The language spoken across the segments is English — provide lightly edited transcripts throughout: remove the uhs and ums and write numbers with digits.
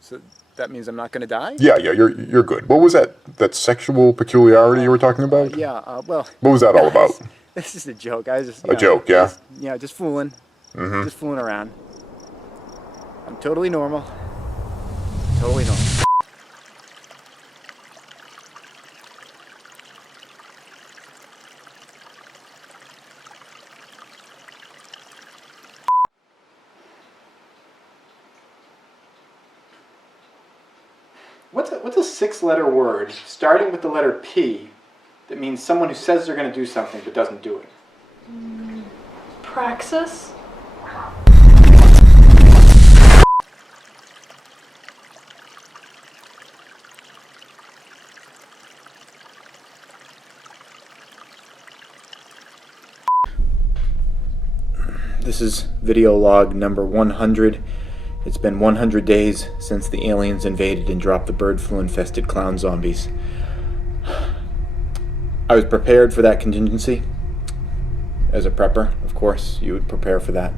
So that means I'm not going to die? Yeah, you're good. What was that sexual peculiarity you were talking about? Well... What was that all about? This is a joke. I was just, A joke, yeah? Just fooling. Mm-hmm. Just fooling around. I'm totally normal. Totally normal. What's a six-letter word starting with the letter P that means someone who says they're going to do something but doesn't do it? Praxis? This is video log number 100. It's been 100 days since the aliens invaded and dropped the bird flu-infested clown zombies. I was prepared for that contingency. As a prepper, of course, you would prepare for that.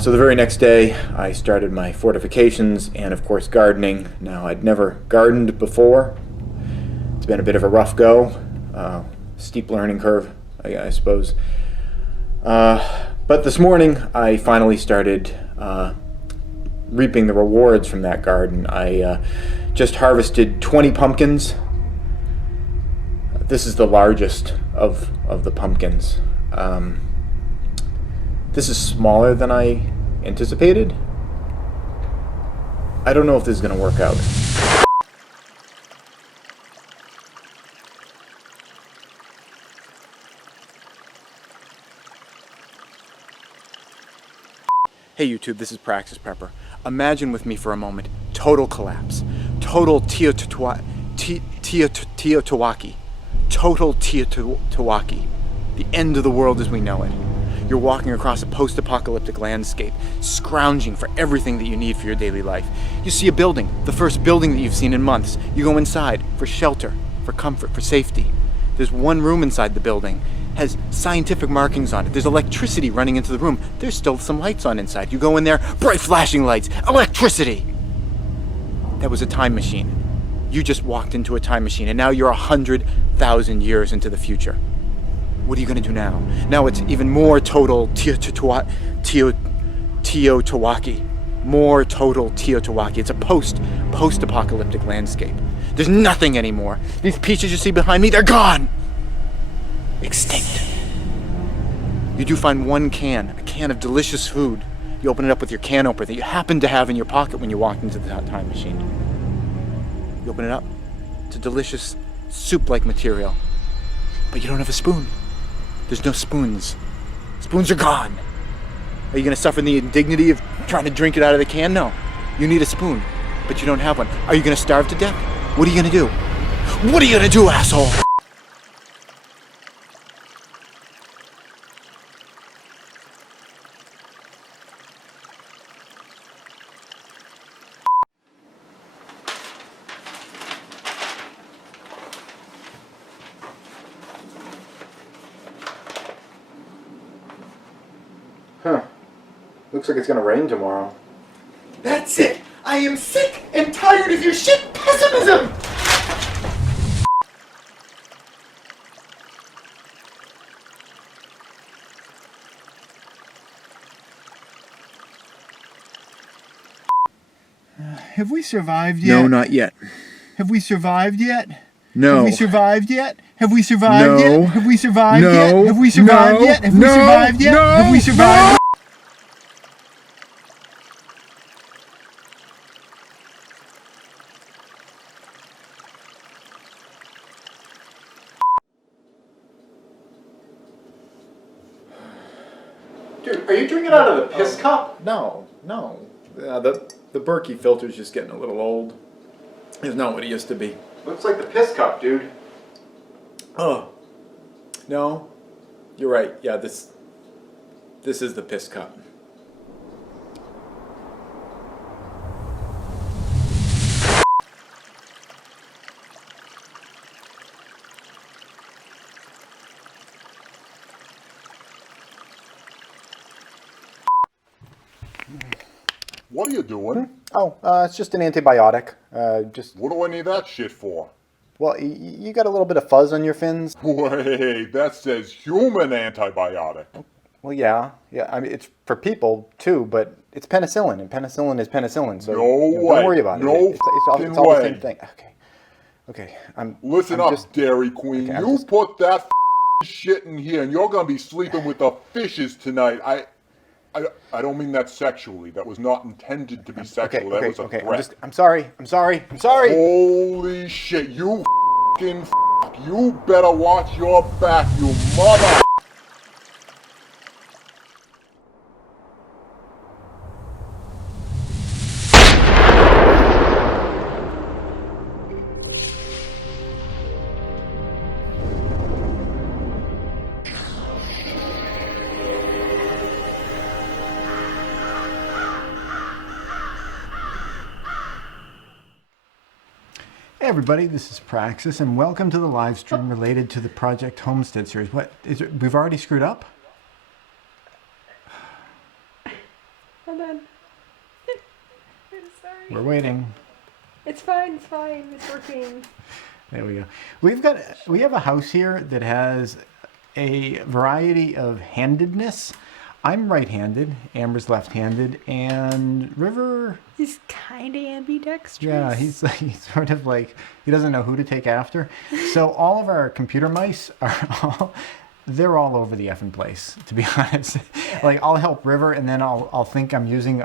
So the very next day, I started my fortifications and, of course, gardening. Now, I'd never gardened before. It's been a bit of a rough go. Steep learning curve, I suppose. But this morning, I finally started reaping the rewards from that garden. I just harvested 20 pumpkins. This is the largest of the pumpkins. This is smaller than I anticipated. I don't know if this is going to work out. Hey YouTube, this is Praxis Prepper. Imagine with me for a moment, total collapse. Total Teotihuacan. Total Teotihuacan. The end of the world as we know it. You're walking across a post-apocalyptic landscape, scrounging for everything that you need for your daily life. You see a building, the first building that you've seen in months. You go inside for shelter, for comfort, for safety. There's one room inside the building. Has scientific markings on it. There's electricity running into the room. There's still some lights on inside. You go in there, bright flashing lights, electricity. That was a time machine. You just walked into a time machine and now you're 100,000 years into the future. What are you going to do now? Now it's even more total Teotihuacan. More total Teotihuacan. It's a post-apocalyptic landscape. There's nothing anymore. These peaches you see behind me, they're gone. Extinct. You do find one can, a can of delicious food. You open it up with your can opener that you happen to have in your pocket when you walked into the time machine. You open it up. It's a delicious soup-like material. But you don't have a spoon. There's no spoons. Spoons are gone. Are you going to suffer the indignity of trying to drink it out of the can? No. You need a spoon, but you don't have one. Are you going to starve to death? What are you going to do? What are you going to do, asshole? Huh. Looks like it's gonna rain tomorrow. That's it! I am sick and tired of your shit pessimism! Have we survived yet? No, not yet. Have we survived yet? No. Have we survived yet? Have we survived No. yet? Have we survived No. yet? Have we survived No. yet? Have we No. survived yet? No. Have we survived yet? Dude, are you drinking out of the piss cup? No. The Berkey filter's just getting a little old. It's not what it used to be. Looks like the piss cup, dude. Oh. No. You're right. Yeah, this is the piss cup. What are you doing? Oh, it's just an antibiotic. What do I need that shit for? Well, you got a little bit of fuzz on your fins. Wait, that says human antibiotic. Well, yeah. I mean, it's for people too, but it's penicillin, and penicillin is penicillin. So No way. don't worry about it. No It's all fucking the way. same thing. Okay. Listen I'm up, just- Dairy Queen. okay, I'm You just- put that shit in here, and you're gonna be sleeping with the fishes tonight. I don't mean that sexually. That was not intended to be sexual. That was a threat. I'm sorry. Holy shit! You fucking you better watch your back, you mother. Hey everybody, this is Praxis, and welcome to the live stream related to the Project Homestead series. What is it? We've already screwed up? Hold on. I'm sorry. We're waiting. It's fine, it's working. There we go. We have a house here that has a variety of handedness. I'm right-handed, Amber's left-handed, and River, He's kind of ambidextrous. yeah, he's sort of like, he doesn't know who to take after. So all of our computer mice are they're all over the effing place, to be honest. Like, I'll help River, and then I'll think I'm using,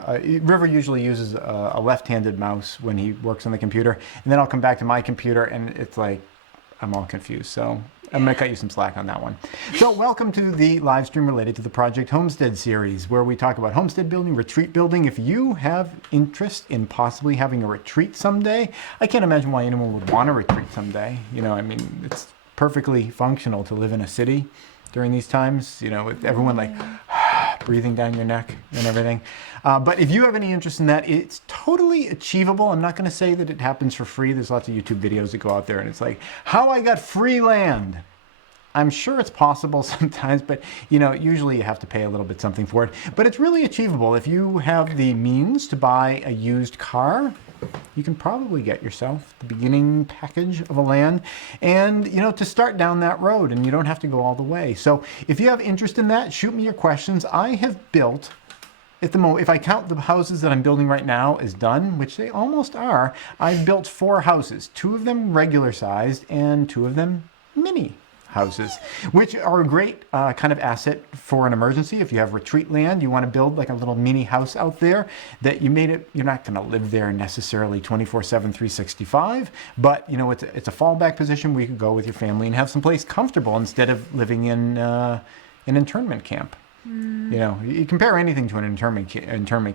River usually uses a left-handed mouse when he works on the computer, and then I'll come back to my computer, and it's like, I'm all confused. So I'm going to cut you some slack on that one. So welcome to the live stream related to the Project Homestead series, where we talk about homestead building, retreat building. If you have interest in possibly having a retreat someday, I can't imagine why anyone would want a retreat someday. You know, I mean, it's perfectly functional to live in a city during these times, you know, with everyone like breathing down your neck and everything. But if you have any interest in that, it's totally achievable. I'm not going to say that it happens for free. There's lots of YouTube videos that go out there and it's like, how I got free land. I'm sure it's possible sometimes, but you know, usually you have to pay a little bit something for it. But it's really achievable. If you have the means to buy a used car, you can probably get yourself the beginning package of a land and, you know, to start down that road, and you don't have to go all the way. So if you have interest in that, shoot me your questions. I have built, at the moment, if I count the houses that I'm building right now as done, which they almost are, I've built 4 houses, 2 of them regular sized and 2 of them mini houses, which are a great kind of asset for an emergency. If you have retreat land, you want to build like a little mini house out there that you made it, you're not going to live there necessarily 24/7, 365, but you know, it's a fallback position where you can go with your family and have some place comfortable instead of living in an internment camp. You know, you compare anything to an internment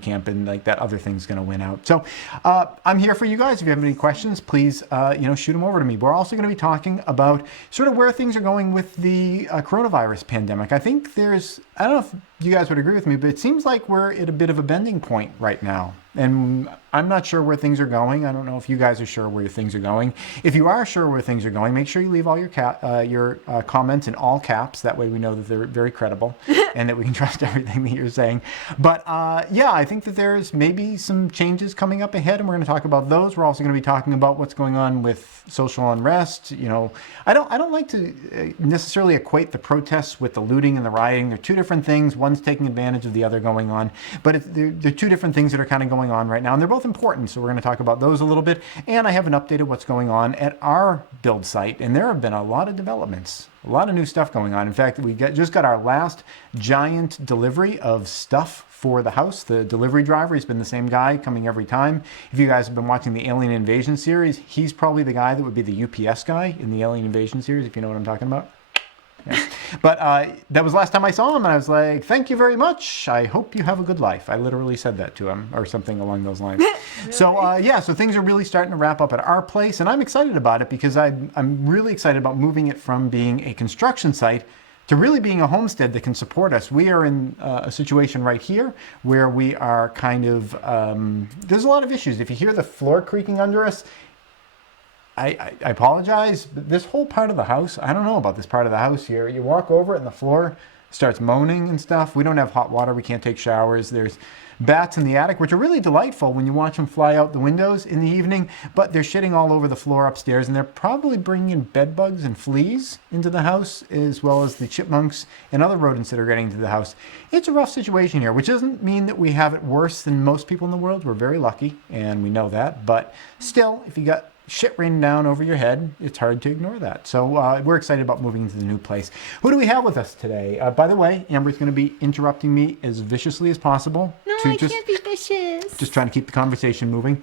camp, and like that other thing's going to win out. So I'm here for you guys. If you have any questions, please, you know, shoot them over to me. We're also going to be talking about sort of where things are going with the coronavirus pandemic. I think I don't know if you guys would agree with me, but it seems like we're at a bit of a bending point right now. And I'm not sure where things are going. I don't know if you guys are sure where things are going. If you are sure where things are going, make sure you leave all your comments in all caps. That way we know that they're very credible and that we can trust everything that you're saying. But yeah, I think that there's maybe some changes coming up ahead, and we're going to talk about those. We're also going to be talking about what's going on with social unrest. You know, I don't like to necessarily equate the protests with the looting and the rioting. They're two different things. One's taking advantage of the other going on, but they're two different things that are kind of going on right now, and they're both important, so we're going to talk about those a little bit. And I have an update of what's going on at our build site, and there have been a lot of developments, a lot of new stuff going on. In fact, we just got our last giant delivery of stuff for the house. The delivery driver, he's been the same guy coming every time. If you guys have been watching the Alien Invasion series, he's probably the guy that would be the UPS guy in the Alien Invasion series, if you know what I'm talking about. Yeah. But that was last time I saw him, and I was like, thank you very much. I hope you have a good life. I literally said that to him, or something along those lines. Really? So yeah, so things are really starting to wrap up at our place, and I'm excited about it because I'm really excited about moving it from being a construction site to really being a homestead that can support us. We are in a situation right here where we are kind of, there's a lot of issues. If you hear the floor creaking under us, I apologize, but this whole part of the house, I don't know about this part of the house here. You walk over it and the floor starts moaning and stuff. We don't have hot water. We can't take showers. There's bats in the attic, which are really delightful when you watch them fly out the windows in the evening, but they're shitting all over the floor upstairs, and they're probably bringing in bed bugs and fleas into the house, as well as the chipmunks and other rodents that are getting into the house. It's a rough situation here, which doesn't mean that we have it worse than most people in the world. We're very lucky, and we know that, but still, if you got shit raining down over your head, it's hard to ignore that. So we're excited about moving into the new place. Who do we have with us today? By the way, Amber's going to be interrupting me as viciously as possible. No, I can't be vicious. Just trying to keep the conversation moving.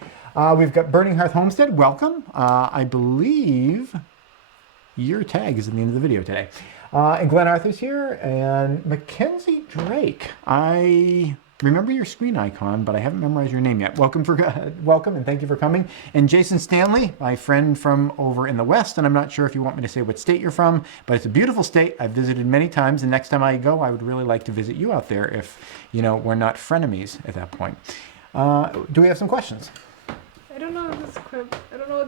We've got Burning Hearth Homestead. Welcome. I believe your tag is at the end of the video today. And Glenn Arthur's here, and Mackenzie Drake. I remember your screen icon, but I haven't memorized your name yet. Welcome, and thank you for coming. And Jason Stanley, my friend from over in the West, and I'm not sure if you want me to say what state you're from, but it's a beautiful state. I've visited many times, and next time I go, I would really like to visit you out there if, you know, we're not frenemies at that point. Do we have some questions? I don't know what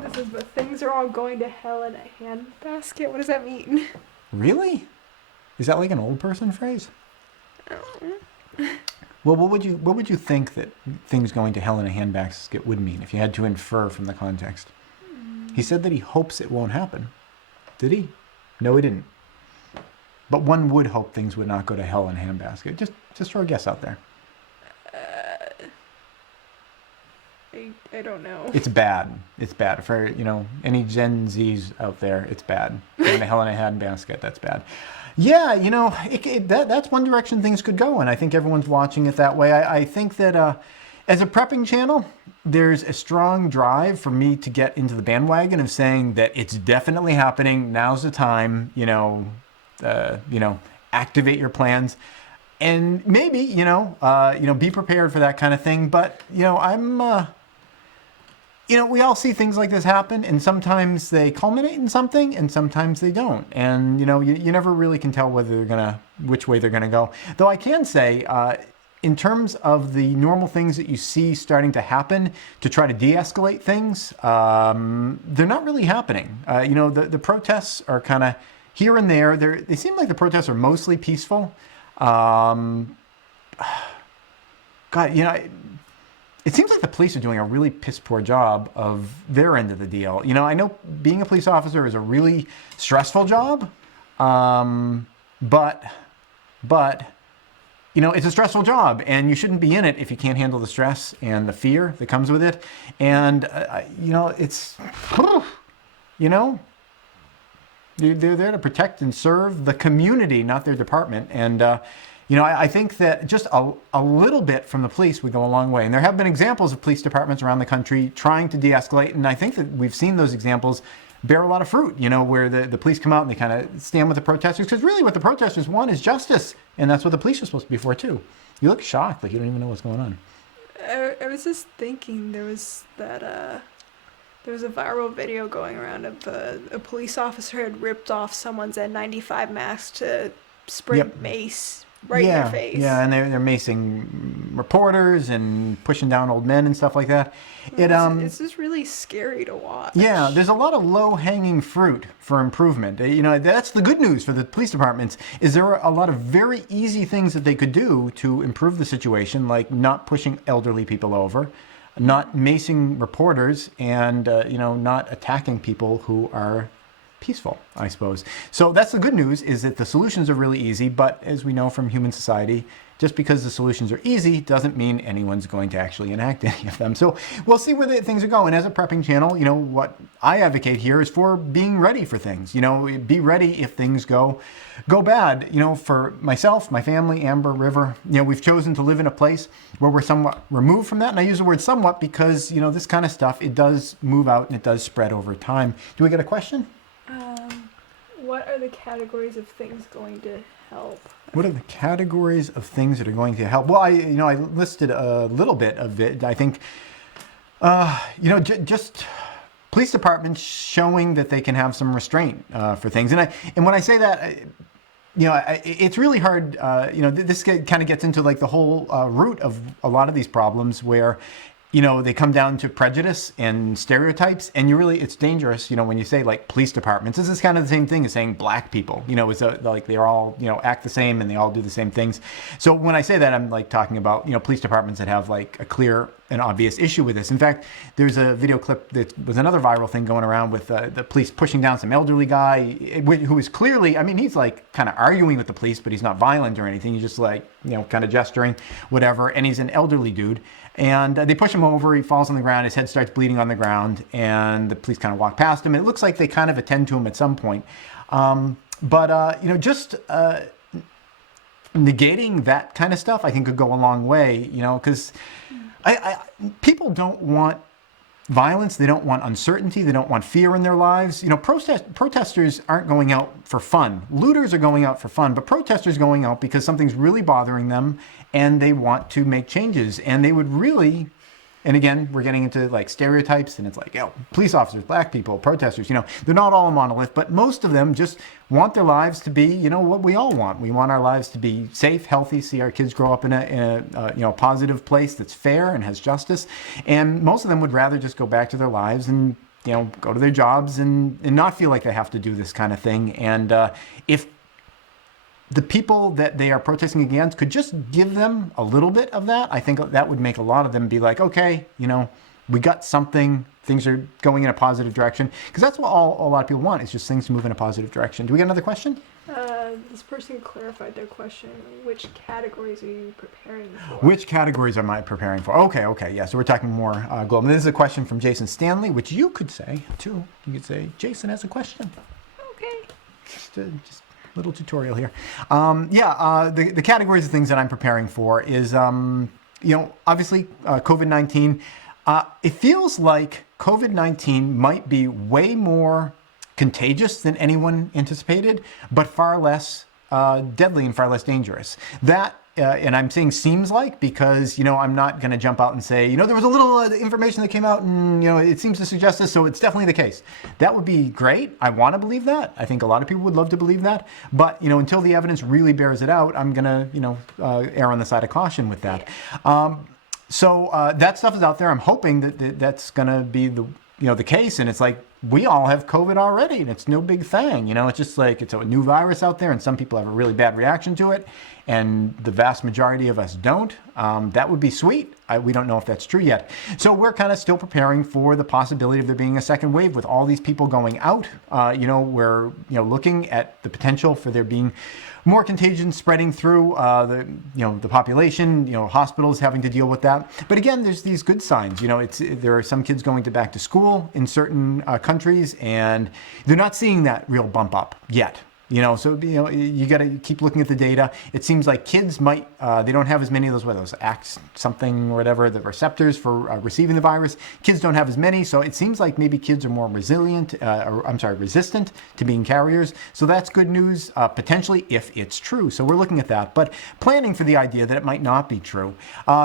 this is, but things are all going to hell in a handbasket. What does that mean? Really? Is that like an old person phrase? I don't know. Well, what would you think that things going to hell in a handbasket would mean if you had to infer from the context? He said that he hopes it won't happen. Did he? No, he didn't. But one would hope things would not go to hell in a handbasket. Just throw a guess out there. I don't know. It's bad. It's bad. For, you know, any Gen Zs out there, it's bad. Going to hell in a handbasket, that's bad. Yeah, you know, that's one direction things could go, and I think everyone's watching it that way. I think that as a prepping channel, there's a strong drive for me to get into the bandwagon of saying that it's definitely happening. Now's the time, activate your plans. And maybe, be prepared for that kind of thing. But, we all see things like this happen, and sometimes they culminate in something, and sometimes they don't. And, you never really can tell which way they're gonna go. Though I can say, in terms of the normal things that you see starting to happen to try to de-escalate things, they're not really happening. The protests are kind of here and there. They seem like the protests are mostly peaceful. It seems like the police are doing a really piss poor job of their end of the deal. I know being a police officer is a really stressful job, but it's a stressful job, and you shouldn't be in it if you can't handle the stress and the fear that comes with it. And they're there to protect and serve the community, not their department. And I think that just a little bit from the police would go a long way. And there have been examples of police departments around the country trying to de-escalate, and I think that we've seen those examples bear a lot of fruit, where the police come out and they kind of stand with the protesters, because really what the protesters want is justice, and that's what the police are supposed to be for too. You look shocked, like you don't even know what's going on. I was just thinking there was a viral video going around of a police officer had ripped off someone's N95 mask to spray mace right in their face. Yeah, and they're macing reporters and pushing down old men and stuff like that. It's just really scary to watch. Yeah, there's a lot of low-hanging fruit for improvement. That's the good news for the police departments, is there are a lot of very easy things that they could do to improve the situation, like not pushing elderly people over, not macing reporters, and not attacking people who are peaceful, I suppose. So that's the good news, is that the solutions are really easy, but as we know from human society, just because the solutions are easy doesn't mean anyone's going to actually enact any of them. So we'll see where things are going. As a prepping channel, what I advocate here is for being ready for things. Be ready if things go bad. For myself, my family, Amber, River, we've chosen to live in a place where we're somewhat removed from that. And I use the word somewhat because, this kind of stuff, it does move out and it does spread over time. Do we get a question? What are the categories of things going to help? What are the categories of things that are going to help? Well, I listed a little bit of it. I think, just police departments showing that they can have some restraint for things. And when I say that, it's really hard. This kind of gets into like the whole root of a lot of these problems, where they come down to prejudice and stereotypes, and it's dangerous, when you say like police departments. This is kind of the same thing as saying black people, it's like they're all, act the same and they all do the same things. So when I say that, I'm like talking about, police departments that have like a clear and obvious issue with this. In fact, there's a video clip that was another viral thing going around with the police pushing down some elderly guy who is clearly, he's like kind of arguing with the police, but he's not violent or anything. He's just like, kind of gesturing, whatever. And he's an elderly dude. And they push him over, he falls on the ground, his head starts bleeding on the ground, and the police kind of walk past him. And it looks like they kind of attend to him at some point. Just negating that kind of stuff, I think could go a long way, because people don't want violence, they don't want uncertainty, they don't want fear in their lives. Protesters aren't going out for fun. Looters are going out for fun, but protesters going out because something's really bothering them and they want to make changes. And they would really, and again, we're getting into like stereotypes, and it's like, police officers, black people, protesters, they're not all a monolith, but most of them just want their lives to be, what we all want. We want our lives to be safe, healthy, see our kids grow up in a positive place that's fair and has justice. And most of them would rather just go back to their lives and, go to their jobs and not feel like they have to do this kind of thing. And if the people that they are protesting against could just give them a little bit of that, I think that would make a lot of them be like, okay, we got something, things are going in a positive direction. Because that's what a lot of people want, is just things to move in a positive direction. Do we get another question? This person clarified their question. Which categories are you preparing for? Which categories am I preparing for? Okay, yeah, so we're talking more global. This is a question from Jason Stanley, which you could say, too. You could say, Jason has a question. Okay. Just little tutorial here. The categories of things that I'm preparing for is, obviously COVID-19. It feels like COVID-19 might be way more contagious than anyone anticipated, but far less deadly and far less dangerous. That, and I'm saying seems like, because, I'm not going to jump out and say, there was a little information that came out and, it seems to suggest this, so it's definitely the case. That would be great. I want to believe that. I think a lot of people would love to believe that. But, until the evidence really bears it out, I'm going to, err on the side of caution with that. So that stuff is out there. I'm hoping that that's going to be the case. And it's like, we all have COVID already, and it's no big thing. It's just like, it's a new virus out there, and some people have a really bad reaction to it, and the vast majority of us don't. That would be sweet. We don't know if that's true yet. So we're kind of still preparing for the possibility of there being a second wave with all these people going out. We're looking at the potential for there being more contagion spreading through the population, hospitals having to deal with that. But again, there's these good signs. There are some kids going back to school in certain countries, and they're not seeing that real bump up yet. So you got to keep looking at the data. It seems like kids might they don't have as many of those ACTs something or whatever, the receptors for receiving the virus. Kids don't have as many, so it seems like maybe kids are more resistant to being carriers. So that's good news potentially if it's true. So we're looking at that, but planning for the idea that it might not be true.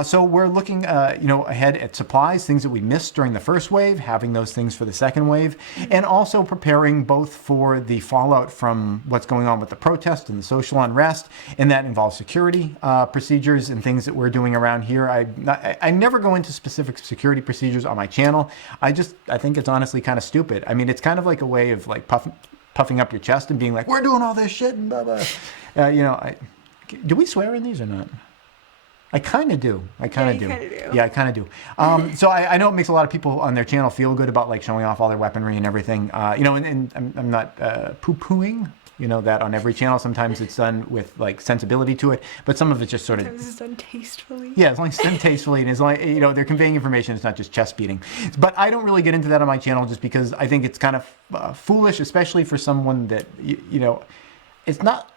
So we're looking ahead at supplies, things that we missed during the first wave, having those things for the second wave, and also preparing both for the fallout from what's going on with the protest and the social unrest, and that involves security procedures and things that we're doing around here. I never go into specific security procedures on my channel. I think it's honestly kind of stupid. It's kind of like a way of like puffing up your chest and being like, we're doing all this shit and blah blah. Do we swear in these or not? I kind of do. I kind of do. Yeah, I kind of do. So I know it makes a lot of people on their channel feel good about like showing off all their weaponry and everything. And I'm not poo-pooing that on every channel. Sometimes it's done with like sensibility to it, but some of it's just sort of. Sometimes it's done tastefully. Yeah, as long as it's done tastefully, and as long they're conveying information, it's not just chest beating. But I don't really get into that on my channel just because I think it's kind of foolish, especially for someone that it's not.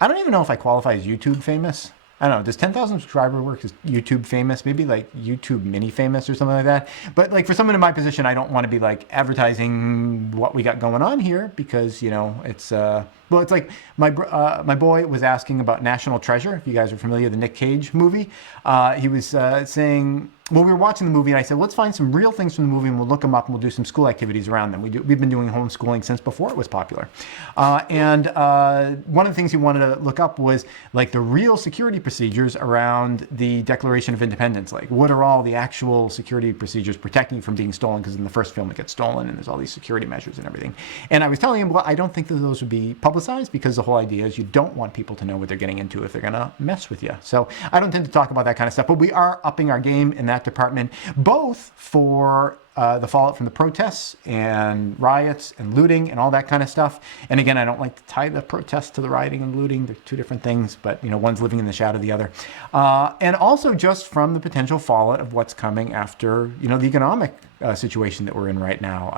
I don't even know if I qualify as YouTube famous. I don't know, does 10,000 subscriber work as YouTube famous? Maybe like YouTube mini famous or something like that. But like for someone in my position, I don't want to be like advertising what we got going on here because, it's, it's like my boy was asking about National Treasure. If you guys are familiar with the Nick Cage movie, he was saying, well, we were watching the movie, and I said, let's find some real things from the movie, and we'll look them up, and we'll do some school activities around them. We've been doing homeschooling since before it was popular. And one of the things he wanted to look up was like the real security procedures around the Declaration of Independence. Like, what are all the actual security procedures protecting you from being stolen? Because in the first film, it gets stolen, and there's all these security measures and everything. And I was telling him, well, I don't think that those would be publicized, because the whole idea is you don't want people to know what they're getting into if they're going to mess with you. So I don't tend to talk about that kind of stuff, but we are upping our game in that department, both for the fallout from the protests and riots and looting and all that kind of stuff. And again, I don't like to tie the protests to the rioting and looting. They're two different things, but one's living in the shadow of the other. And also just from the potential fallout of what's coming after, the economic situation that we're in right now.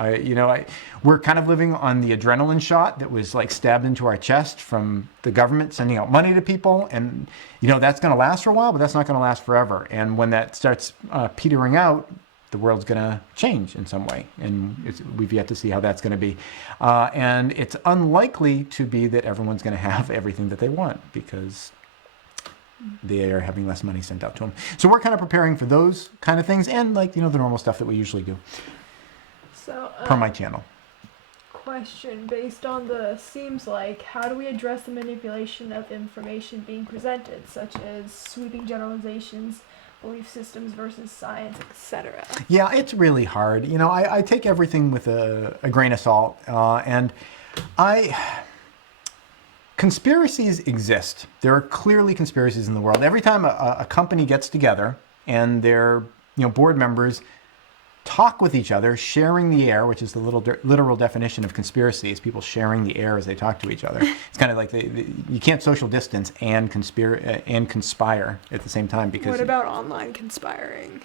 We're kind of living on the adrenaline shot that was like stabbed into our chest from the government sending out money to people. And, that's going to last for a while, but that's not going to last forever. And when that starts petering out, the world's going to change in some way. And we've yet to see how that's going to be. And it's unlikely to be that everyone's going to have everything that they want, because they are having less money sent out to them. So we're kind of preparing for those kind of things, and the normal stuff that we usually do. So, per my channel. Question based on seems like, how do we address the manipulation of information being presented, such as sweeping generalizations, belief systems versus science, etc.? Yeah, it's really hard. I take everything with a grain of salt, and conspiracies exist. There are clearly conspiracies in the world. Every time a company gets together and their board members talk with each other, sharing the air, which is the literal definition of conspiracy, is people sharing the air as they talk to each other. It's kind of like you can't social distance and conspire at the same time, because what about online conspiring?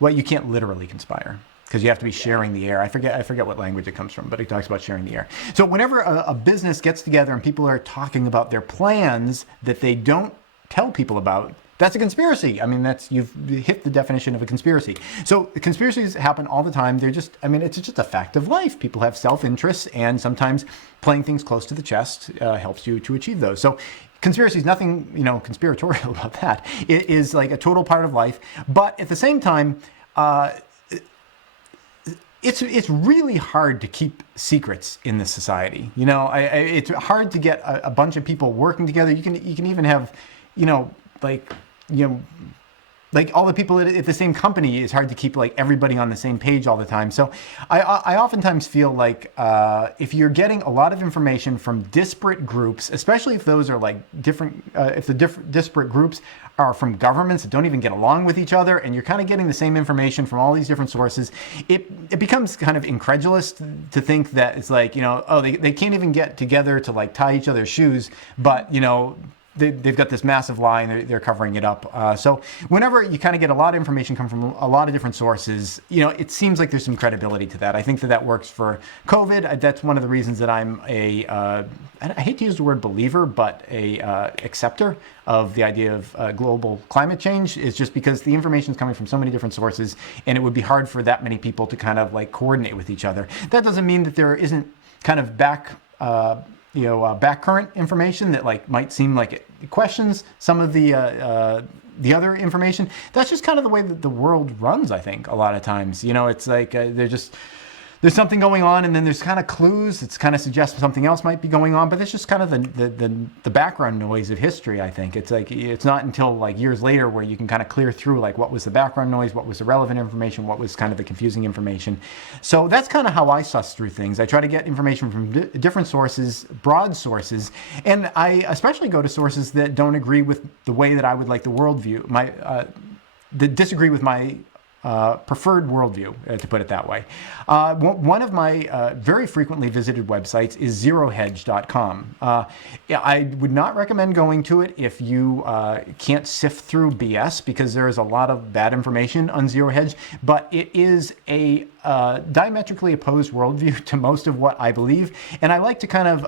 Well, you can't literally conspire, because you have to be sharing the air. I forget what language it comes from, but it talks about sharing the air. So whenever a business gets together and people are talking about their plans that they don't tell people about, that's a conspiracy. I mean, you've hit the definition of a conspiracy. So conspiracies happen all the time. It's just a fact of life. People have self-interests, and sometimes playing things close to the chest helps you to achieve those. So conspiracy is nothing, conspiratorial about that. It is like a total part of life. But at the same time, it's really hard to keep secrets in this society. It's hard to get a bunch of people working together. You can even have, like all the people at the same company. It's hard to keep like everybody on the same page all the time. So I oftentimes feel like if you're getting a lot of information from disparate groups, especially if those are like different, if the disparate groups are from governments that don't even get along with each other, and you're kind of getting the same information from all these different sources, it becomes kind of incredulous to think that it's like, they can't even get together to like tie each other's shoes, but they've got this massive lie and they're covering it up. So whenever you kind of get a lot of information come from a lot of different sources, it seems like there's some credibility to that. I think that works for COVID. That's one of the reasons that I'm I hate to use the word believer, but a acceptor of the idea of global climate change, is just because the information is coming from so many different sources, and it would be hard for that many people to kind of like coordinate with each other. That doesn't mean that there isn't kind of backcurrent information that like might seem like it questions some of the other information. That's just kind of the way that the world runs, I think, a lot of times. It's like there's something going on, and then there's kind of clues. It's kind of suggests something else might be going on, but it's just kind of the background noise of history, I think. It's like, it's not until like years later where you can kind of clear through like what was the background noise, what was the relevant information, what was kind of the confusing information. So that's kind of how I suss through things. I try to get information from different sources, broad sources, and I especially go to sources that don't agree with the way that I would like the worldview, that disagree with my preferred worldview, to put it that way. One of my very frequently visited websites is zerohedge.com. I would not recommend going to it if you can't sift through BS, because there is a lot of bad information on Zero Hedge, but it is a diametrically opposed worldview to most of what I believe, and I like to kind of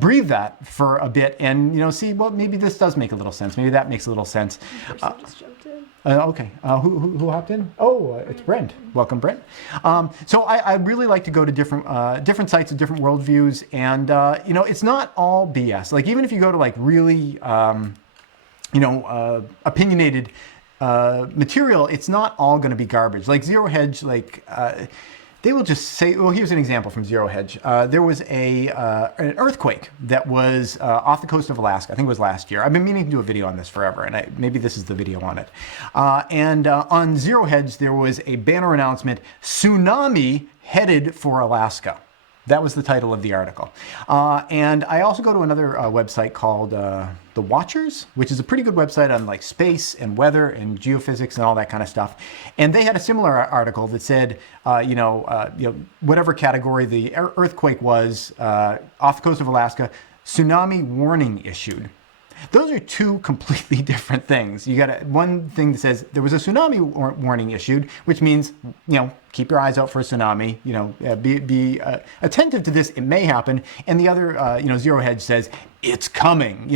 breathe that for a bit and see, well, maybe this does make a little sense, maybe that makes a little sense. Just jumped in. Okay. Who hopped in? Oh, it's Brent. Welcome, Brent. So I really like to go to different sites of different worldviews, and it's not all BS. Like, even if you go to like really opinionated material, it's not all going to be garbage. Like Zero Hedge, like they will just say, well, here's an example from Zero Hedge. There was an earthquake that was off the coast of Alaska. I think it was last year. I've been meaning to do a video on this forever, and maybe this is the video on it. And on Zero Hedge, there was a banner announcement, "Tsunami headed for Alaska." That was the title of the article. And I also go to another website called The Watchers, which is a pretty good website on like space and weather and geophysics and all that kind of stuff. And they had a similar article that said, whatever category the earthquake was off the coast of Alaska, tsunami warning issued. Those are two completely different things. You got one thing that says there was a tsunami warning issued, which means, keep your eyes out for a tsunami, be attentive to this, it may happen. And the other, Zero Hedge says, it's coming,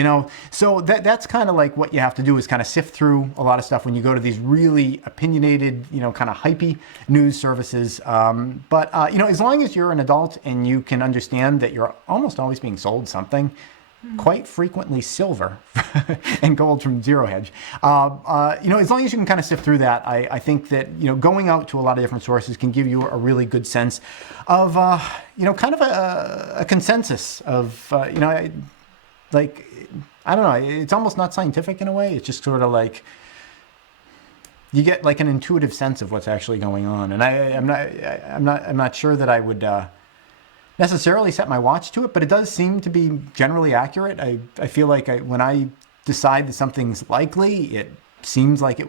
So that's kind of like what you have to do is kind of sift through a lot of stuff when you go to these really opinionated, kind of hypey news services. But as long as you're an adult and you can understand that you're almost always being sold something, quite frequently silver and gold from Zero Hedge. As long as you can kind of sift through that, I think that, going out to a lot of different sources can give you a really good sense of, kind of a consensus of, I don't know, it's almost not scientific in a way. It's just sort of like, you get like an intuitive sense of what's actually going on. And I'm not sure that I would, necessarily set my watch to it, but it does seem to be generally accurate. I feel like when I decide that something's likely, it seems like it,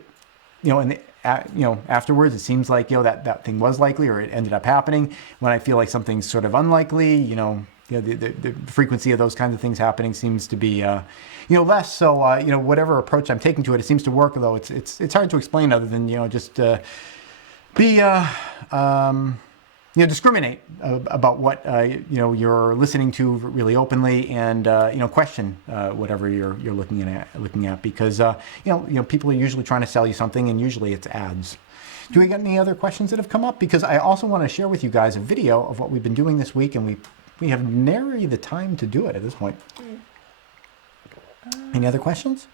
afterwards it seems like, that thing was likely or it ended up happening. When I feel like something's sort of unlikely, the frequency of those kinds of things happening seems to be, less. So, whatever approach I'm taking to it, it seems to work, though it's hard to explain other than, just be, discriminate about what you're listening to really openly, and question whatever you're looking at, because people are usually trying to sell you something, and usually it's ads. Do we got any other questions that have come up? Because I also want to share with you guys a video of what we've been doing this week, and we have nary the time to do it at this point. Any other questions?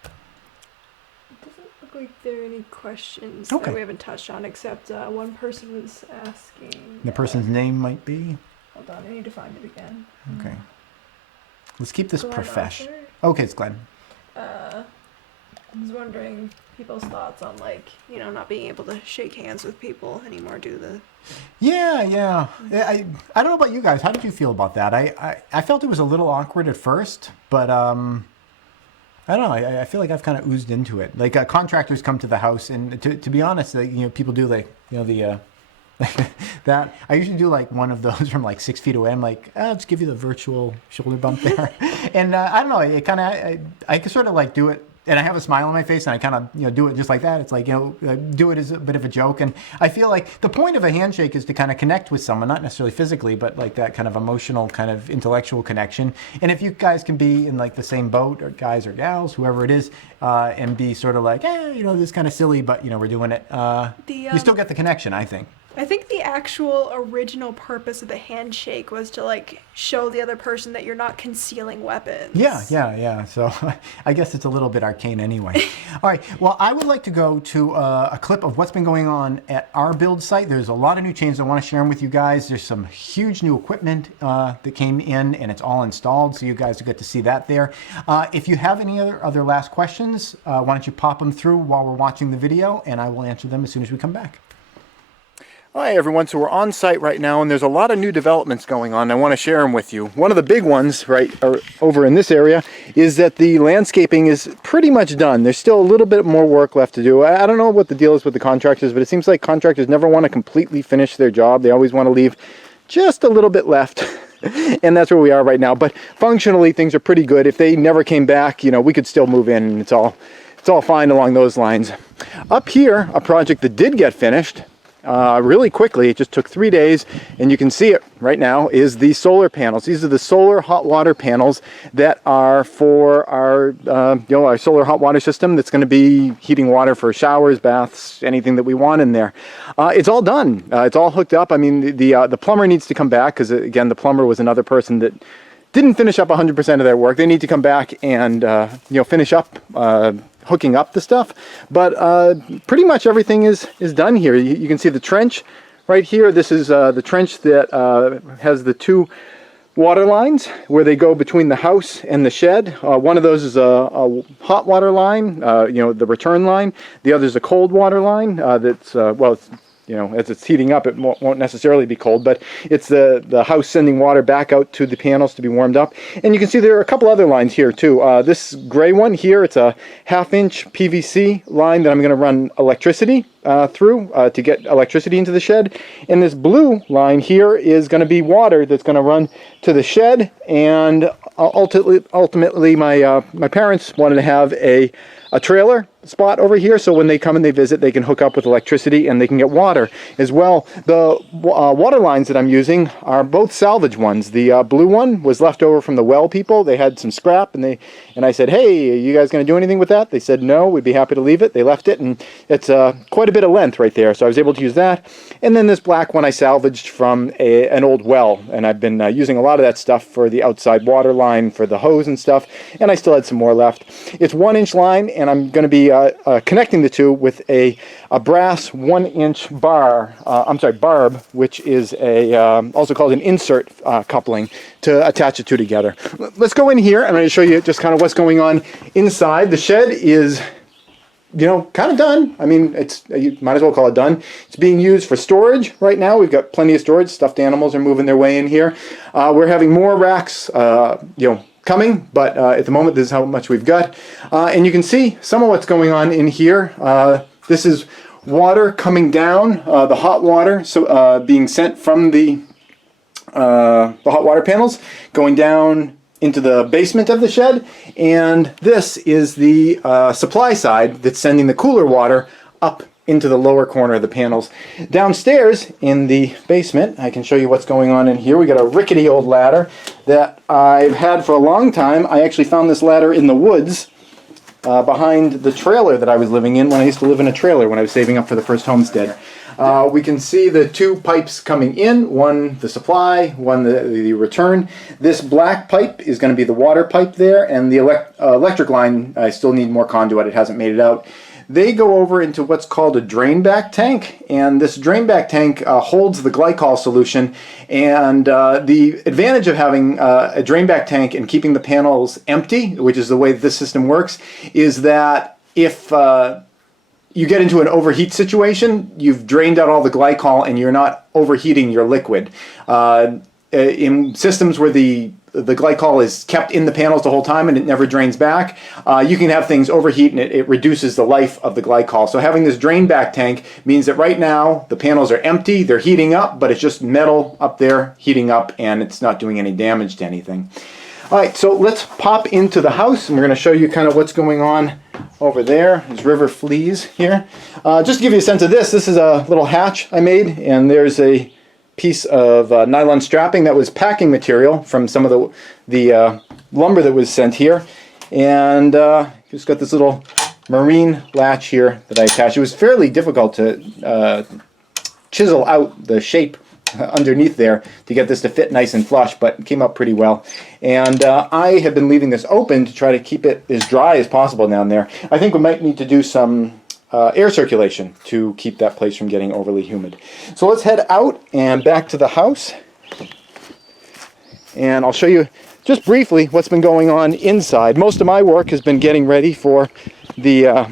Like there are any questions Okay. that we haven't touched on, except one person was asking. The person's name might be? Hold on, I need to find it again. Okay. Let's keep this Glenn professional. Arthur. Okay, it's Glenn. I was wondering people's thoughts on not being able to shake hands with people anymore due to the. Yeah. I don't know about you guys. How did you feel about that? I felt it was a little awkward at first, but I don't know. I feel like I've kind of oozed into it. Like contractors come to the house, and to be honest, people do the that. I usually do like one of those from like 6 feet away. I'm like, I'll just give you the virtual shoulder bump there, and I don't know. It kind of I can sort of like do it. And I have a smile on my face, and I kind of, do it just like that. It's like, do it as a bit of a joke. And I feel like the point of a handshake is to kind of connect with someone, not necessarily physically, but like that kind of emotional, kind of intellectual connection. And if you guys can be in like the same boat, or guys or gals, whoever it is, and be sort of like, this is kind of silly, but, we're doing it. You still get the connection, I think. I think the actual original purpose of the handshake was to show the other person that you're not concealing weapons. Yeah. So I guess it's a little bit arcane anyway. All right. Well, I would like to go to a clip of what's been going on at our build site. There's a lot of new changes I want to share them with you guys. There's some huge new equipment that came in, and it's all installed, so you guys will get to see that there. If you have any other last questions, why don't you pop them through while we're watching the video, and I will answer them as soon as we come back. Hi everyone, so we're on site right now, and there's a lot of new developments going on. I want to share them with you. One of the big ones over in this area is that the landscaping is pretty much done. There's still a little bit more work left to do. I don't know what the deal is with the contractors, but it seems like contractors never want to completely finish their job. They always want to leave just a little bit left. And that's where we are right now. But functionally, things are pretty good. If they never came back, we could still move in, and it's all fine along those lines. Up here, a project that did get finished really quickly. It just took 3 days, and you can see it right now, is the solar panels. These are the solar hot water panels that are for our our solar hot water system that's going to be heating water for showers, baths, anything that we want in there. It's all done. It's all hooked up. I mean, the plumber needs to come back, because again, the plumber was another person that didn't finish up 100% of their work. They need to come back and finish up hooking up the stuff. But pretty much everything is done here. You can see the trench right here. This is the trench that has the two water lines where they go between the house and the shed. One of those is a hot water line, you know, the return line. The other is a cold water line that's, well, it's, you know, as it's heating up, it won't necessarily be cold, but it's the house sending water back out to the panels to be warmed up. And you can see there are a couple other lines here too. This gray one here, it's a 1/2-inch PVC line that I'm going to run electricity through to get electricity into the shed. And this blue line here is going to be water that's going to run to the shed. And ultimately my parents wanted to have a trailer spot over here, so when they come and they visit, they can hook up with electricity and they can get water as well. The water lines that I'm using are both salvage ones. The blue one was left over from the well people. They had some scrap, and I said, hey, are you guys going to do anything with that? They said no, we'd be happy to leave it. They left it, and it's quite a bit of length right there, so I was able to use that. And then this black one I salvaged from an old well, and I've been using a lot of that stuff for the outside water line for the hose and stuff, and I still had some more left. It's 1-inch line, and I'm going to be connecting the two with a brass 1-inch barb, which is also called an insert coupling to attach the two together. Let's go in here. I'm going to show you just kind of what's going on inside. The shed is, you know, kind of done. I mean, you might as well call it done. It's being used for storage right now. We've got plenty of storage. Stuffed animals are moving their way in here. We're having more racks, you know, coming, but at the moment this is how much we've got. And you can see some of what's going on in here. This is water coming down, the hot water being sent from the hot water panels going down into the basement of the shed, and this is the supply side that's sending the cooler water up into the lower corner of the panels. Downstairs in the basement, I can show you what's going on in here. We got a rickety old ladder that I've had for a long time. I actually found this ladder in the woods behind the trailer that I was living in when I used to live in a trailer when I was saving up for the first homestead. We can see the two pipes coming in, one the supply, one the return. This black pipe is going to be the water pipe there, and the electric line, I still need more conduit, it hasn't made it out. They go over into what's called a drain back tank, and this drain back tank holds the glycol solution. And the advantage of having a drain back tank and keeping the panels empty, which is the way this system works, is that if you get into an overheat situation, you've drained out all the glycol and you're not overheating your liquid. In systems where the glycol is kept in the panels the whole time and it never drains back, you can have things overheat and it reduces the life of the glycol. So having this drain back tank means that right now the panels are empty, they're heating up, but it's just metal up there heating up and it's not doing any damage to anything. All right, so let's pop into the house and we're going to show you kind of what's going on over there. There's river fleas here. Just to give you a sense of this is a little hatch I made, and there's a piece of nylon strapping that was packing material from some of the lumber that was sent here, and just got this little marine latch here that I attached. It was fairly difficult to chisel out the shape underneath there to get this to fit nice and flush, but it came up pretty well. And I have been leaving this open to try to keep it as dry as possible down there. I think we might need to do some air circulation to keep that place from getting overly humid. So let's head out and back to the house, and I'll show you just briefly what's been going on inside. Most of my work has been getting ready for the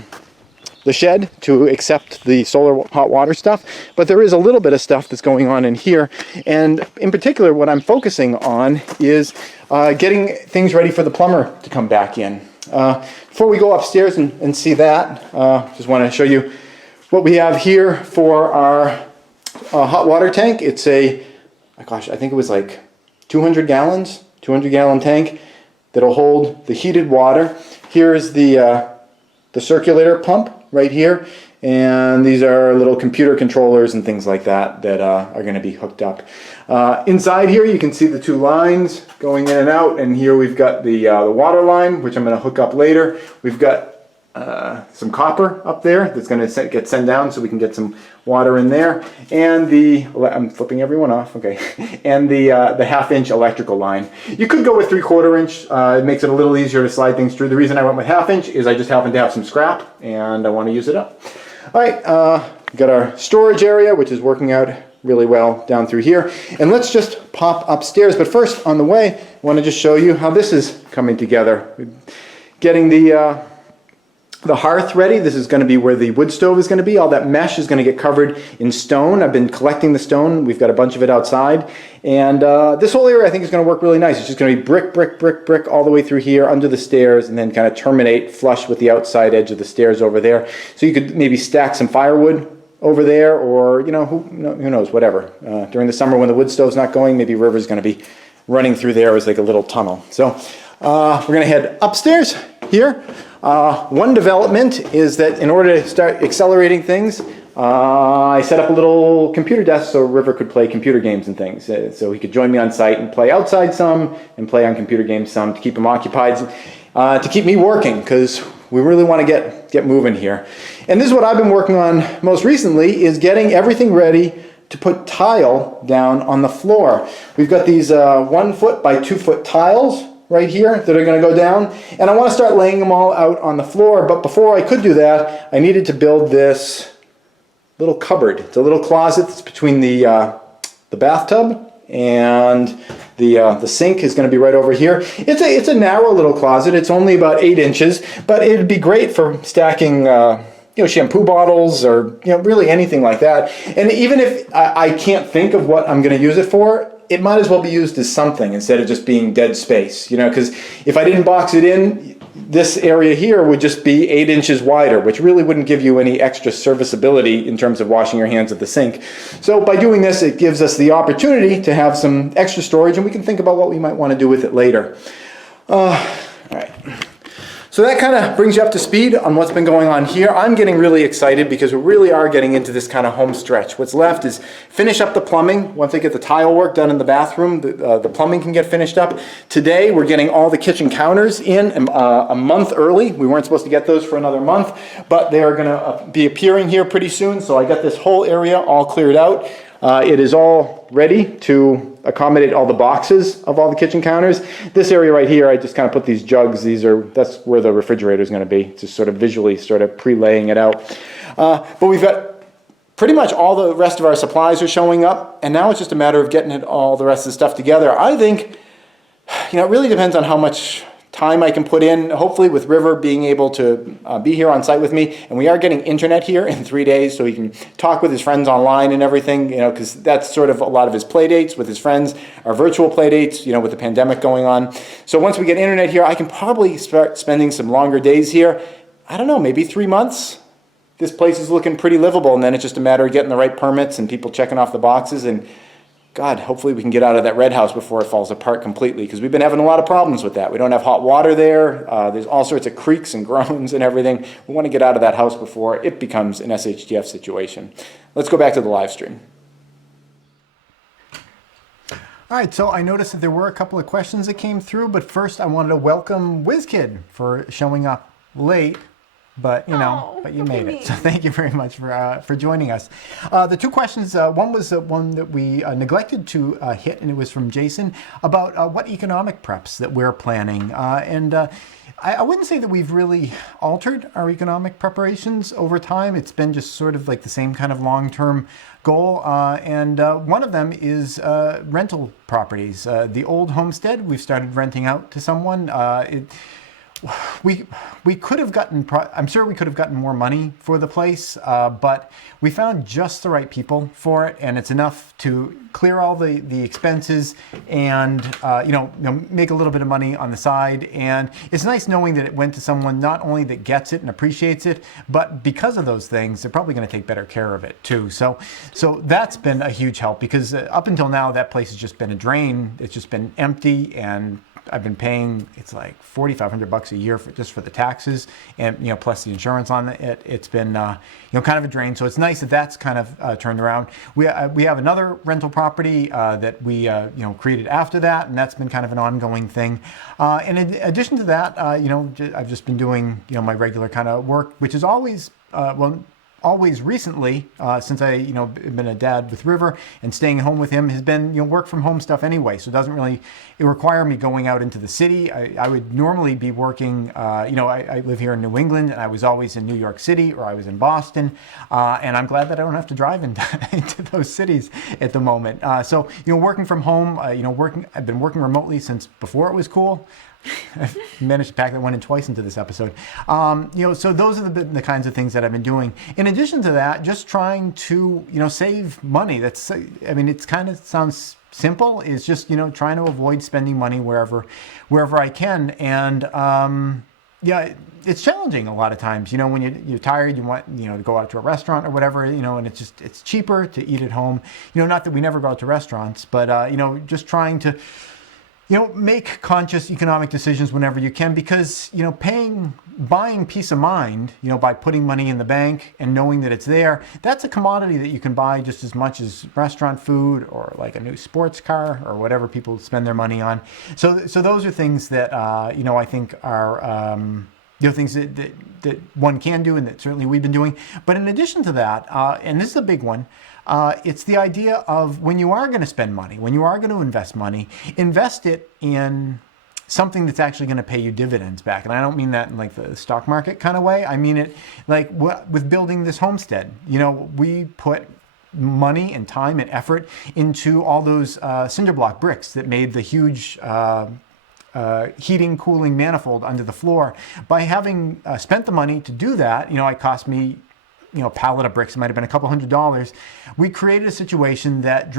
shed to accept the solar hot water stuff, but there is a little bit of stuff that's going on in here, and in particular what I'm focusing on is getting things ready for the plumber to come back in. Before we go upstairs and see that, just want to show you what we have here for our hot water tank. It's a, gosh, I think it was like 200 gallon tank that'll hold the heated water. Here's the circulator pump right here, and these are little computer controllers and things like that that are going to be hooked up. Inside here you can see the two lines going in and out, and here we've got the water line, which I'm going to hook up later. We've got some copper up there that's going to get sent down so we can get some water in there, and I'm flipping everyone off, okay, and the half-inch electrical line. You could go with 3/4 inch. It makes it a little easier to slide things through. The reason I went with half-inch is I just happen to have some scrap and I want to use it up. All right, we've got our storage area, which is working out really well down through here, and let's just pop upstairs. But first, on the way, I want to just show you how this is coming together. Getting the hearth ready. This is going to be where the wood stove is going to be. All that mesh is going to get covered in stone. I've been collecting the stone. We've got a bunch of it outside. And this whole area I think is going to work really nice. It's just going to be brick, brick, brick, brick all the way through here under the stairs, and then kind of terminate flush with the outside edge of the stairs over there. So you could maybe stack some firewood over there, or, you know, who knows, whatever. During the summer when the wood stove's not going, maybe River's going to be running through there as like a little tunnel. So we're going to head upstairs here. One development is that in order to start accelerating things, I set up a little computer desk so River could play computer games and things. So he could join me on site and play outside some and play on computer games some to keep him occupied, to keep me working, because we really want to get moving here. And this is what I've been working on most recently, is getting everything ready to put tile down on the floor. We've got these 1 foot by 2 foot tiles right here that are going to go down, and I want to start laying them all out on the floor. But before I could do that, I needed to build this little cupboard. It's a little closet that's between the bathtub and the sink is going to be right over here. It's a narrow little closet. It's only about 8 inches, but it'd be great for stacking shampoo bottles, or really anything like that. And even if I can't think of what I'm going to use it for, it might as well be used as something instead of just being dead space, because if I didn't box it in, this area here would just be 8 inches wider, which really wouldn't give you any extra serviceability in terms of washing your hands at the sink. So by doing this, it gives us the opportunity to have some extra storage, and we can think about what we might want to do with it later. All right. So that kind of brings you up to speed on what's been going on here. I'm getting really excited because we really are getting into this kind of home stretch. What's left is finish up the plumbing. Once they get the tile work done in the bathroom, the plumbing can get finished up. Today we're getting all the kitchen counters in a month early. We weren't supposed to get those for another month, but they are going to be appearing here pretty soon. So I got this whole area all cleared out. It is all ready to accommodate all the boxes of all the kitchen counters. This area right here, I just kind of put these jugs. That's where the refrigerator is going to be, just sort of visually sort of pre-laying it out. But we've got pretty much all the rest of our supplies are showing up, and now it's just a matter of getting all the rest of the stuff together. I think, it really depends on how much time I can put in, hopefully with River being able to be here on site with me. And we are getting internet here in 3 days, so he can talk with his friends online and everything, because that's sort of a lot of his play dates with his friends, our virtual play dates, with the pandemic going on. So once we get internet here, I can probably start spending some longer days here. I don't know, maybe 3 months. This place is looking pretty livable, and then it's just a matter of getting the right permits and people checking off the boxes, and God, hopefully we can get out of that red house before it falls apart completely, because we've been having a lot of problems with that. We don't have hot water there. There's all sorts of creaks and groans and everything. We want to get out of that house before it becomes an SHTF situation. Let's go back to the live stream. All right, so I noticed that there were a couple of questions that came through, but first I wanted to welcome WizKid for showing up late. But but you made it. So thank you very much for joining us. The two questions. One was one that we neglected to hit, and it was from Jason about what economic preps that we're planning. I wouldn't say that we've really altered our economic preparations over time. It's been just sort of like the same kind of long-term goal. And one of them is rental properties. The old Homestead, we've started renting out to someone. We could have gotten, I'm sure we could have gotten more money for the place, but we found just the right people for it, and it's enough to clear all the expenses and make a little bit of money on the side. And it's nice knowing that it went to someone not only that gets it and appreciates it, but because of those things, they're probably going to take better care of it too. So that's been a huge help, because up until now that place has just been a drain. It's just been empty and I've been paying, it's like $4,500 a year just for the taxes, and plus the insurance on it. It's been kind of a drain. So it's nice that that's kind of turned around. We have another rental property that we created after that, and that's been kind of an ongoing thing. And in addition to that, I've just been doing my regular kind of work, which is always always recently, since I, been a dad with River and staying home with him, has been, work from home stuff anyway. So it doesn't really require me going out into the city. I would normally be working, I live here in New England, and I was always in New York City or I was in Boston. And I'm glad that I don't have to drive into those cities at the moment. So, working from home, I've been working remotely since before it was cool. I've managed to pack that one in twice into this episode. So those are the kinds of things that I've been doing. In addition to that, just trying to, save money. It's kind of sounds simple. Is just, trying to avoid spending money wherever I can. And, it's challenging a lot of times, when you're tired, you want, to go out to a restaurant or whatever, and it's cheaper to eat at home. Not that we never go out to restaurants, but, just trying to, make conscious economic decisions whenever you can, because, buying peace of mind, by putting money in the bank and knowing that it's there, that's a commodity that you can buy just as much as restaurant food or like a new sports car or whatever people spend their money on. So those are things that, I think are, things that one can do and that certainly we've been doing. But in addition to that, and this is a big one, it's the idea of when you are going to spend money, when you are going to invest money, invest it in something that's actually going to pay you dividends back. And I don't mean that in like the stock market kind of way. I mean it like with building this homestead. We put money and time and effort into all those cinder block bricks that made the huge heating, cooling manifold under the floor. By having spent the money to do that, it cost me a pallet of bricks. It might have been a couple $100s. We created a situation that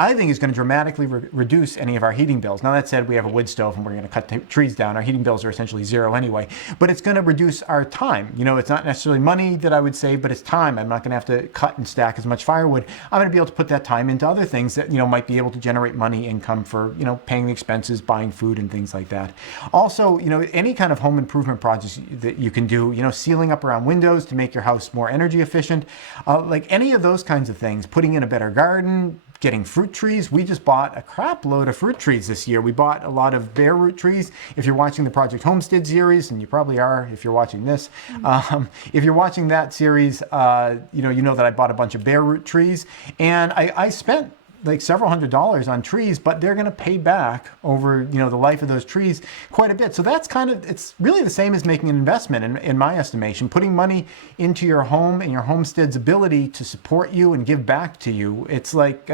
I think is going to dramatically reduce any of our heating bills. Now, that said, we have a wood stove and we're going to cut trees down. Our heating bills are essentially zero anyway, but it's going to reduce our time. It's not necessarily money that I would save, but it's time. I'm not going to have to cut and stack as much firewood. I'm going to be able to put that time into other things that, might be able to generate money, income for, paying the expenses, buying food and things like that. Also, any kind of home improvement projects that you can do, sealing up around windows to make your house more energy efficient, like any of those kinds of things, putting in a better garden, getting fruit trees. We just bought a crap load of fruit trees this year. We bought a lot of bare root trees. If you're watching the Project Homestead series, and you probably are if you're watching this, if you're watching that series, you know that I bought a bunch of bare root trees, and I spent like several $100s on trees, but they're going to pay back over, the life of those trees quite a bit. So that's it's really the same as making an investment in my estimation, putting money into your home and your homestead's ability to support you and give back to you. It's like,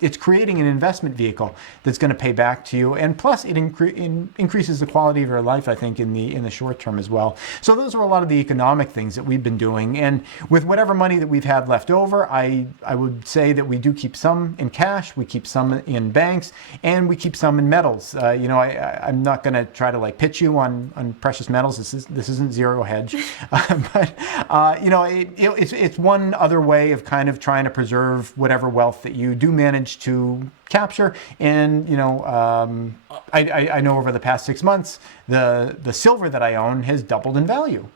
it's creating an investment vehicle that's going to pay back to you, and plus it increases the quality of your life, I think, in the short term as well. So those are a lot of the economic things that we've been doing, and with whatever money that we've had left over, I would say that we do keep some in cash, we keep some in banks, and we keep some in metals. I'm not going to try to like pitch you on precious metals. This isn't zero hedge, but it's one other way of kind of trying to preserve whatever wealth that you do manage to capture. And I know over the past 6 months the silver that I own has doubled in value,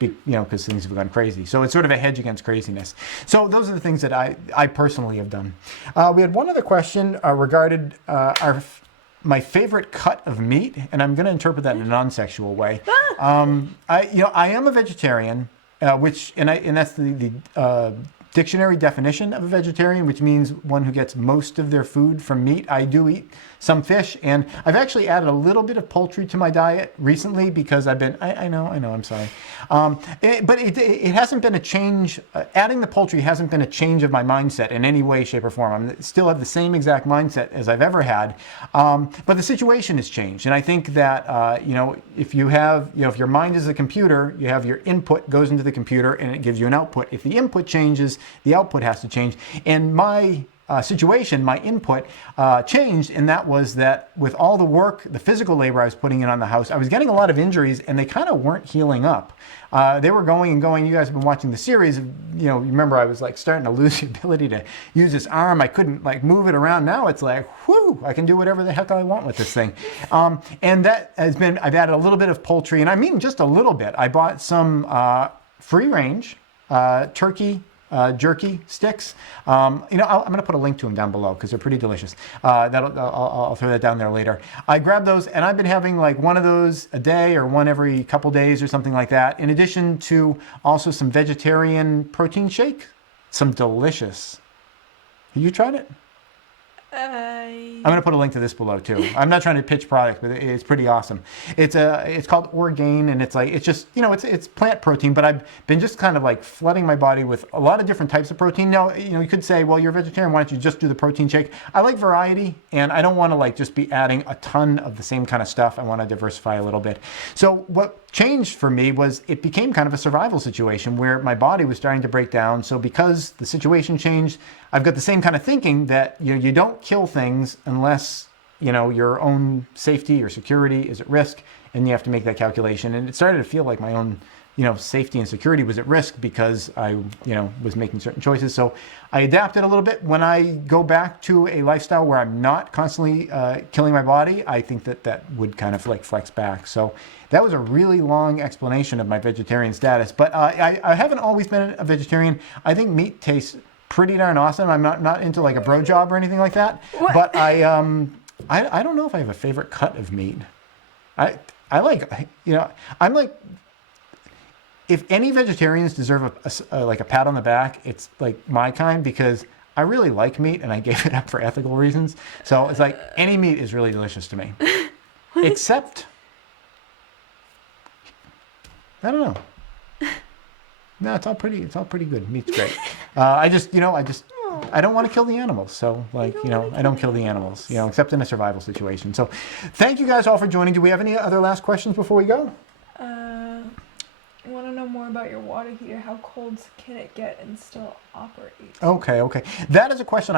because things have gone crazy. So it's sort of a hedge against craziness. So those are the things that I personally have done. We had one other question regarding my favorite cut of meat, and I'm going to interpret that in a non-sexual way. I am a vegetarian, and that's the dictionary definition of a vegetarian, which means one who gets most of their food from meat. I do eat some fish, and I've actually added a little bit of poultry to my diet recently because I've been, I know, I'm sorry. But it hasn't been a change, adding the poultry hasn't been a change of my mindset in any way, shape, or form. I still have the same exact mindset as I've ever had, but the situation has changed. And I think that, if you have, if your mind is a computer, you have your input goes into the computer and it gives you an output. If the input changes, the output has to change. And my situation, my input changed, and that was that with all the work, the physical labor I was putting in on the house, I was getting a lot of injuries, and they kind of weren't healing up. They were going and going. You guys have been watching the series. You remember I was like starting to lose the ability to use this arm. I couldn't like move it around. Now it's like, whoo, I can do whatever the heck I want with this thing. And that has been, I've added a little bit of poultry, and I mean just a little bit. I bought some free range turkey jerky sticks. I'm going to put a link to them down below because they're pretty delicious. I'll throw that down there later. I grabbed those, and I've been having like one of those a day or one every couple days or something like that, in addition to also some vegetarian protein shake. Some delicious. Have you tried it? I'm going to put a link to this below too. I'm not trying to pitch product, but it's pretty awesome. It's called Orgain, and it's just, it's plant protein, but I've been just kind of like flooding my body with a lot of different types of protein. Now, you could say, well, you're a vegetarian, why don't you just do the protein shake? I like variety, and I don't want to like just be adding a ton of the same kind of stuff. I want to diversify a little bit. So what changed for me was it became kind of a survival situation where my body was starting to break down. So because the situation changed, I've got the same kind of thinking that you don't kill things unless your own safety or security is at risk, and you have to make that calculation. And it started to feel like my own safety and security was at risk because I was making certain choices. So I adapted a little bit. When I go back to a lifestyle where I'm not constantly killing my body, I think that would kind of like flex back. So that was a really long explanation of my vegetarian status. But I haven't always been a vegetarian. I think meat tastes pretty darn awesome. I'm not into like a bro job or anything like that. What? But I don't know if I have a favorite cut of meat. I like, I'm like, if any vegetarians deserve a pat on the back, it's like my kind, because I really like meat and I gave it up for ethical reasons. So it's like any meat is really delicious to me, except, I don't know. No, it's all pretty good. Meat's great. I don't want to kill the animals. So I don't kill the animals, except in a survival situation. So thank you guys all for joining. Do we have any other last questions before we go? I want to know more about your water heater. How cold can it get and still operate? Okay. That is a question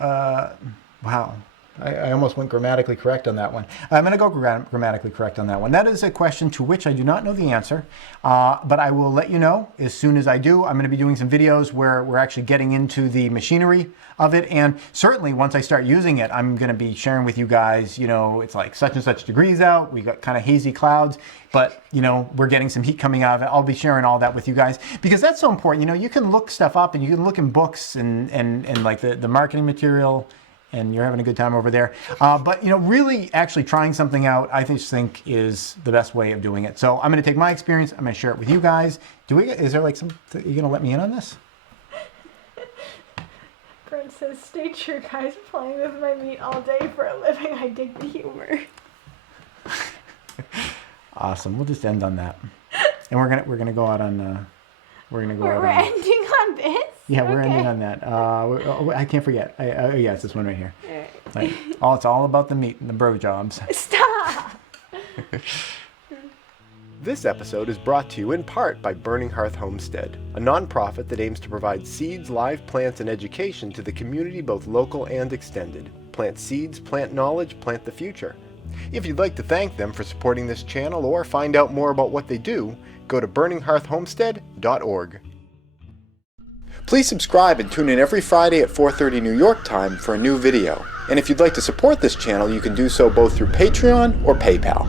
wow. I almost went grammatically correct on that one. I'm going to go grammatically correct on that one. That is a question to which I do not know the answer, but I will let you know as soon as I do. I'm going to be doing some videos where we're actually getting into the machinery of it, and certainly once I start using it, I'm going to be sharing with you guys, it's like such and such degrees out. We got kind of hazy clouds, but we're getting some heat coming out of it. I'll be sharing all that with you guys because that's so important. You can look stuff up and you can look in books and like the marketing material, and you're having a good time over there. But really actually trying something out, I just think is the best way of doing it. So I'm going to take my experience. I'm going to share it with you guys. Is there like are you going to let me in on this? Brent says, stay true, guys. Playing with my meat all day for a living. I dig the humor. Awesome. We'll just end on that. And we're gonna go out on. We're ending on this. Yeah, we're ending on that. I can't forget. Yeah, it's this one right here. Like, it's all about the meat and the bro jobs. Stop! This episode is brought to you in part by Burning Hearth Homestead, a nonprofit that aims to provide seeds, live plants, and education to the community, both local and extended. Plant seeds, plant knowledge, plant the future. If you'd like to thank them for supporting this channel or find out more about what they do, go to burninghearthhomestead.org. Please subscribe and tune in every Friday at 4:30 New York time for a new video. And if you'd like to support this channel, you can do so both through Patreon or PayPal.